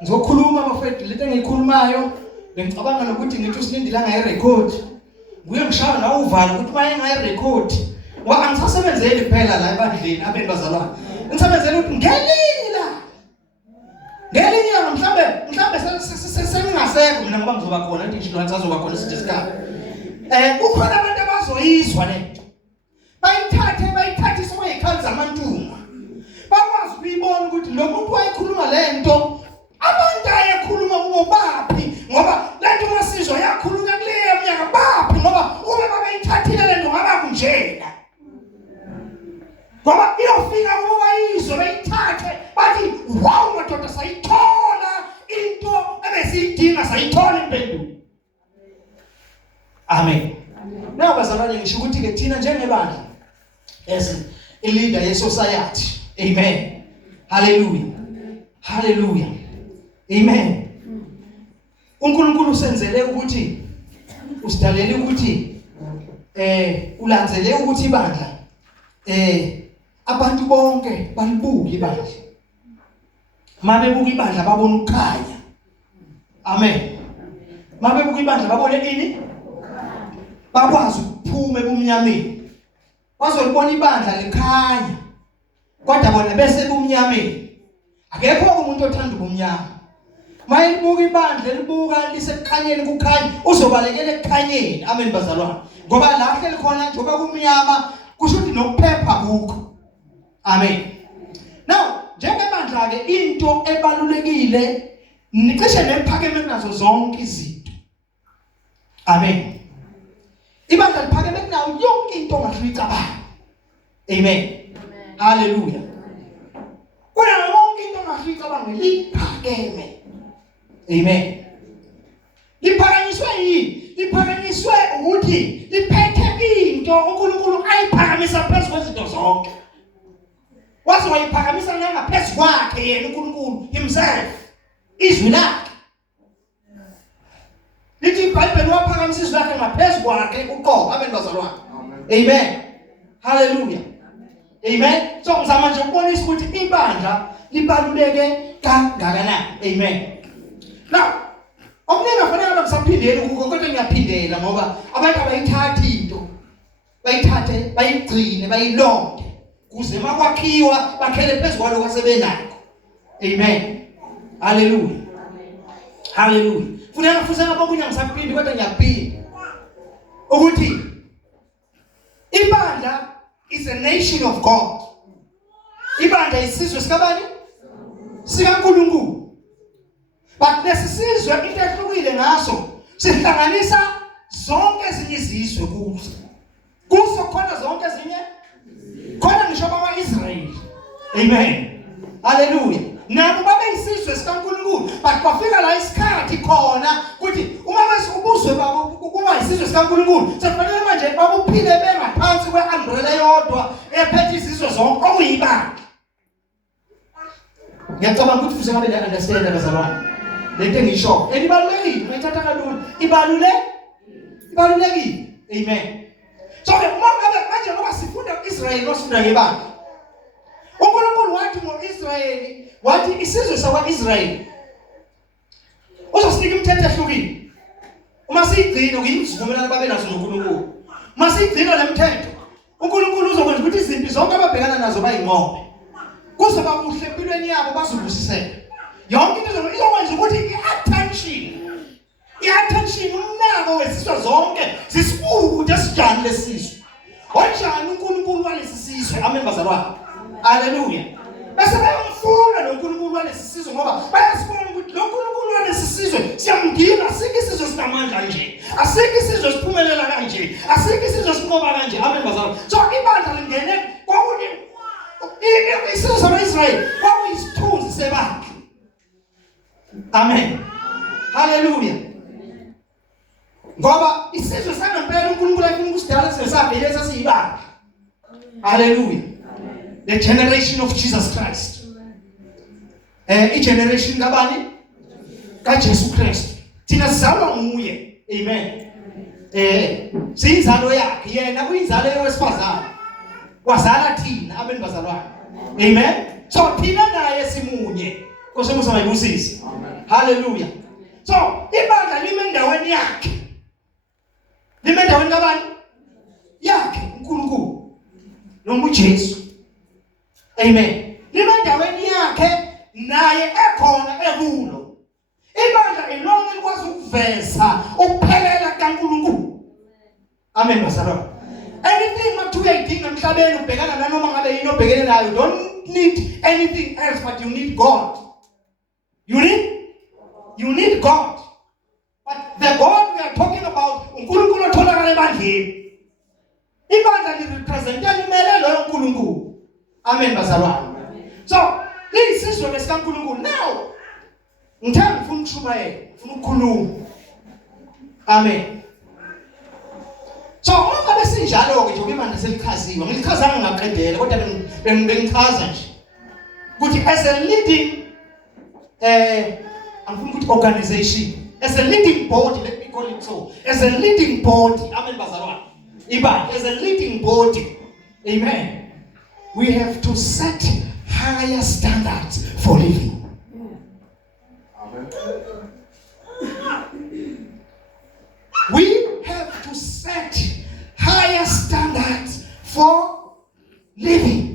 Ngizokhuluma bafethu lento engiyikhulumayo ngicabanga nokuthi ngithi usilindile ngayirecord nguye ngishaya nawe uvalo ukuthi maye ngayirecord angisasebenzeli kuphela la ebandleni abantu bazalwane ngisebenzela ukuthi ngelinye mhlambe seningasekho mina ngoba ngizoba khona into nje ngizoba khona sidiskala ukhona abantu abazoyizwa lento bayithathe sokuyikhali zamantuma bakwazi ukuyibona ukuthi lo muntu wayikhuluma lento abantu ayekhuluma ngobaphi ngoba lento masizwa yakhulunywa kuleyo minyaka baphi ngoba uma babayithathile lento ngaba kunjena ngoba iyofika kuba bayizwe bayithathe bathi wow madoda sayithola into ebesiyidinga sayithola impendulo. Amen. Nawu bazalwane ngisho ukuthi ke thina njengebandla as a leader ye society. Amen. Hallelujah. Hallelujah. Amen. uNkulunkulu usenzele ukuthi usidalele ukuthi ulandzele ukuthi ibandla abantu bonke balibuke ibandla. Mabebuka ibandla babona ukukhanya. Amen. Mabebuka ibandla babone ini? Bakwazi ukuphuma ebumnyameni. Bazolibona ibandla likhanya. Kodwa bona bese ebumnyameni. Akekho umuntu othanda ubumnyama. Mayibuka ibandla libuka lisekukhanyeni kukhanya uzobalekela ekukhanyeni. Amen bazalwane. Ngoba la hleli khona njengoba kumnyama kusho ukuthi nokuphepha kukho. Amen. Now njengebandla ke into ebalulekile nicishe nemphakeme kunazo zonke izinto. Amen. Ibandla liphakeme kunayo yonke into ongahlucabanga. Amen. Hallelujah. Kuna yonke into ongahlucabanga liphakeme. Amen. Liphakanyiswe yini? Liphakanyiswe ukuthi liphethe into uNkulunkulu ayiphakamisa phezu kwezinto zonke. Wazi wayiphakamisa ngaphezu kwakhe yena uNkulunkulu himself. Izwi lakhe. Lithi iBhayibheli waphakamisa izwi lakhe ngaphezu kwakhe uqobo abantu bazalwane. Amen. Hallelujah. Amen. So ngizama nje ukubonisa ukuthi ibandla libaluleke kangakanani. Amen. Now, okuningi afanele ngisaphindele ukho kodwa ngiyaphindela ngoba abantu abayithatha into bayithathe bayigcine bayilonde kuze makwakhiwa bakhele phezulu kwalo kwasebenakho. Amen. Hallelujah. Hallelujah. Funeka futhi ngabokunya ngisaphindi kodwa ngiyaphinda ukuthi ibandla is a nation of God. Ibandla isizwe sikabani? SikaNkulunkulu. But lesizwe into ehlukile ngaso sihlanganisa zonke ezinye izizwe kuzo. Kuso khona zonke ezinye khona ngisho bakaIsrayeli. Amen. Hallelujah. Nabo babe isizwe sikaNkulunkulu but bafika la isikhathi khona ukuthi uma besubuzwe babo kuba isizwe sikaNkulunkulu sekufanele manje babuphile bengaphansi kweumbrella yodwa ephethe izizwe zonke okuyibandla. Ngiyacabanga ukuthi futhi ngabe le understand abazalwane. Lento engisho elibalulekile mayithatha kalula ibalulekile. Amen. So manje ngoba sifunda uIsrayeli wasifunda ngebandla. uNkulunkulu wathi ngoIsrayeli wathi isizwe sakwaIsrayeli uzosinika imithetho ehlukile. Uma siyigcina kuyimvumelano babe nazo noNkulunkulu. Uma siyigcina le mithetho uNkulunkulu uzokwenza ukuthi izimpi zonke ababhekana nazo bayinqobe. Kuzoba kuhle empilweni yabo bazobusiseka. Yonke into izokwenza ukuthi i-attention umnako wesizwe zonke sisibuke sijani lesizwe. Onjani uNkulunkulu walesi sizwe. Amen bazalwane. Hallelujah. Bese bayamfuna noNkulunkulu walesi sizwe ngoba bayasibona ukuthi lo Nkulunkulu walesi sizwe siyamdinga. Asike isizwe sinamandla nje. Asike isizwe siphumelela kanje. Asike isizwe sinqoba kanje. Amen bazalwane. So ibandla lingene kwakunye isizwe saIsrael kwakuyisithunzi sebandla. Amen. Hallelujah. Ngoba isizwe sangempela uNkulunkulu ayifuna ukusidala sesabhele sasiyibandla. Hallelujah. The generation of Jesus Christ. I-generation kabani? KaJesu Kristu. Thina sizalwa nguye. Amen. Siyinzalo yakhe yena kuyinzalo yowesifazane. Wazala thina abantu bazalwane. Amen. So thina naye simunye. Nkosi Musa mayibusise. Hallelujah. So ibandla lime endaweni yakhe. Lime endaweni kabani? Yakhe uNkulunkulu. Noma uJesu. Amen. Lime endaweni yakhe naye ekhona ekulo. Ibandla ilonke likwazi ukuveza ukuphelela kaNkulunkulu. Amen bazalwane. Anything makuthiwa idinga emhlabeni ubhekana nanoma ngabe yini obhekene nayo, you don't need anything else but you need God. You need God. But the God we are talking about, uNkulunkulu otholakala ebandleni. Ibandla lirepresenta limelelo yoNkulunkulu. Amen bazalwane. So, liyisizwe lesikaNkulunkulu. Now, ngithanda ufuna ukushumayela, ufuna ukukhuluma. Amen. So, uma besinjalo ke nje ibandla selichaziwe. Ngilichazanga ngaqedela kodwa bengichaza nje. Ukuthi as a leading I'm going to organization, as a leading body, let me call it so, as a leading body, amen bazalwane, ibandla as a leading body, amen, we have to set higher standards for living. Amen. We have to set higher standards for living.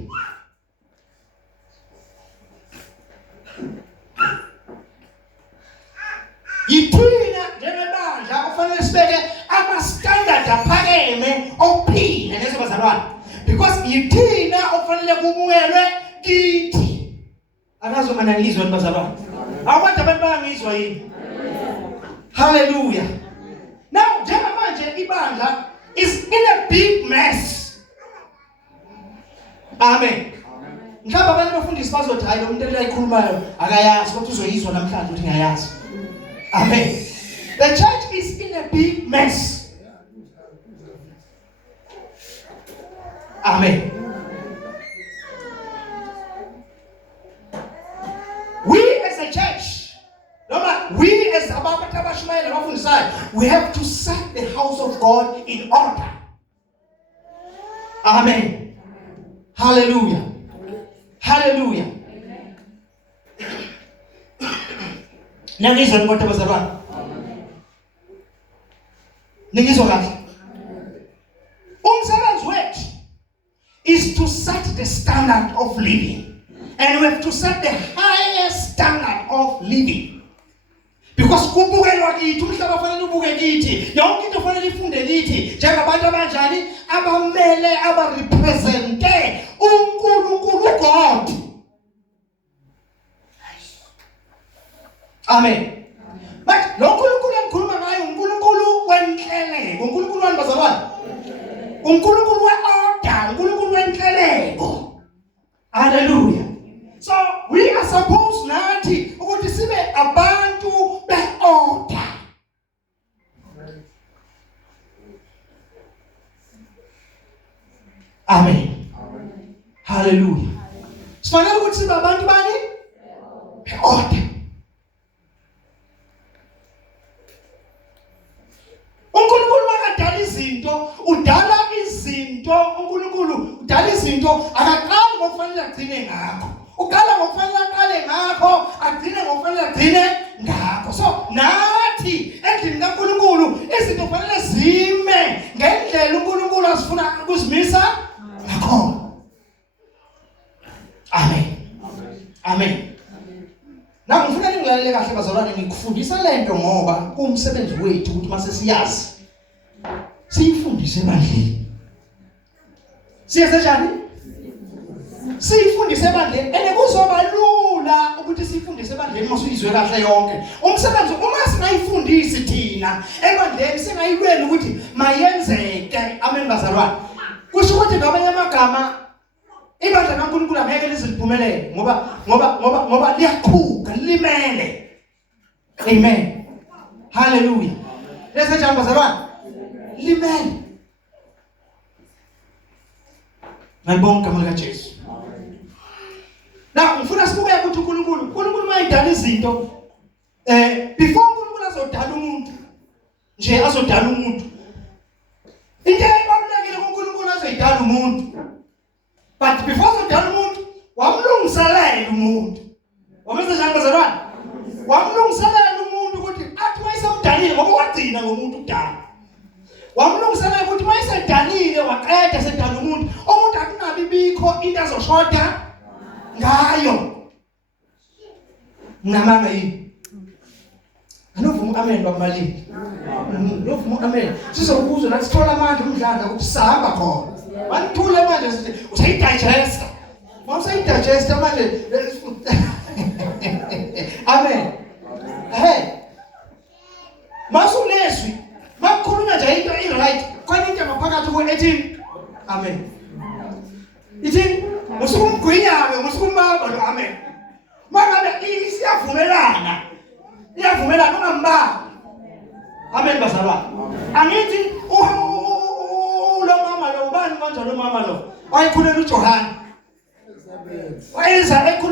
Yithina njengebandla kufanele sibeke ama-standard aphakeme okuphila lezo bazalwane, because yithina okufanele kubukelwe kithi. Akazo mana ngizwe bazalwane. Abantu abantu bayangizwa yini? Hallelujah. Now njengamanje ibandla is in a big mess. Amen. Mhlawumbe abantu bafundisi bazothi hayi lo muntu eyikhulumayo akayazi kodwa uzoyizwa namhlanje ukuthi ngayazi. Amen. The church is in a big mess. Amen. We as a church, we as we have to set the house of God in order. Amen. Hallelujah. Hallelujah. Nangizwa ngoba bazalwane. Ningizwa kahle. Umsebenzi wethu is to set the standard of living. And we have to set the highest standard of living. Because kubukelwa kithi, umhlaba ufanele ubuke kithi. Yonke into ufanele ifunde kithi. Njengabantu abanjani abamele abarepresente uNkulunkulu God. Amen. But lo Nkulunkulu engikhuluma ngayo uNkulunkulu wenhleleko, uNkulunkulu wani bazalwane? uNkulunkulu we-order, uNkulunkulu wenhleleko. Hallelujah. So we are supposed nathi ukuthi sibe abantu be-order. Amen. Hallelujah. Sifanele ukuthi sibe abantu bani? Be-order. uNkulunkulu makadala izinto, udala izinto, uNkulunkulu udala izinto akaqali ngokufanele agcine ngakho. Uqala ngokufanele aqale ngakho, agcine ngokufanele agcine ngakho. So nathi endlini kaNkulunkulu izinto kufanele zime ngendlela uNkulunkulu asifuna ukuzimisa ngakho. Amen. Amen. Na ngifuna ningilalele kahle bazalwane, ngikufundisa lento ngoba kumsebenzi wethu ukuthi mase siyazi siyifundise ebandleni. Siyenze njani? Siyifundise ebandleni. Kuzoba lula ukuthi siyifundise ebandleni mase uyizwe kahle yonke. Umsebenzi uma singayifundisi thina ebandleni singayilwela ukuthi mayenzeke. Amen bazalwane. Kusho ukuthi ngamanye amagama ibandla kaNkulunkulu angeke liziphumelele ngoba liyaqhuka limele. Amen. Hallelujah. Lese jamba bazalwane. Limele. Ngibonga igama lika Jesu. Na ngifuna sibuke ukuthi uNkulunkulu mayidala izinto before uNkulunkulu azodala umuntu nje azodala umuntu. Into ebalulekile uNkulunkulu azoyidala umuntu. But before azodala umuntu wamlungiselela umuntu. Wamenza njani bazalwane? Wamlungiselela umuntu ukuthi athi mayisemdanile ngoba wagcina ngomuntu kudala. Wamlungiselela ukuthi mayisedanile waqeda sedana umuntu akunabi bikho into azoshoda ngayo. Ngamanga yini? Anovuma amen babalini. Novuma amen. Sizokuzwa la sithola amandla umdlandla ukuthi sihamba khona. Manithule manje sithi usayidigest. Mawusayidigest manje. Amen. Hey. Masulezwi. Makhulunywa nje into right. Khona into ngaphakathi kwe-18. Amen. Ithi musukumgwinyayo musukumaba lo amen. Mangabe isiyavumelana. Iyavumelana ungambamba. Amen bazalwane. Angithi lo mama lo ubani manje lo mama lo. Ayikhulela uJohana. Elizabeth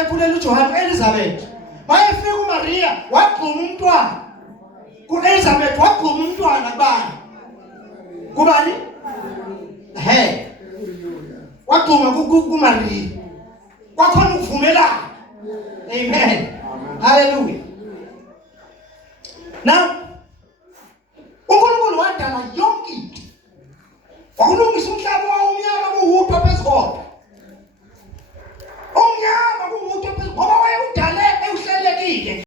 ekhulela uJohana Elizabeth. Mayefika uMaria wagquma umntwana. Elizabeth wagquma umntwana kubani? Kubani? Wagquma kuMaria. Kwakhona ukuvumelana. Amen. Hallelujah. Now, uNkulunkulu wadala yonke into. Wakulungisa umhlaba omnyama uwuthwa phezu kodwa.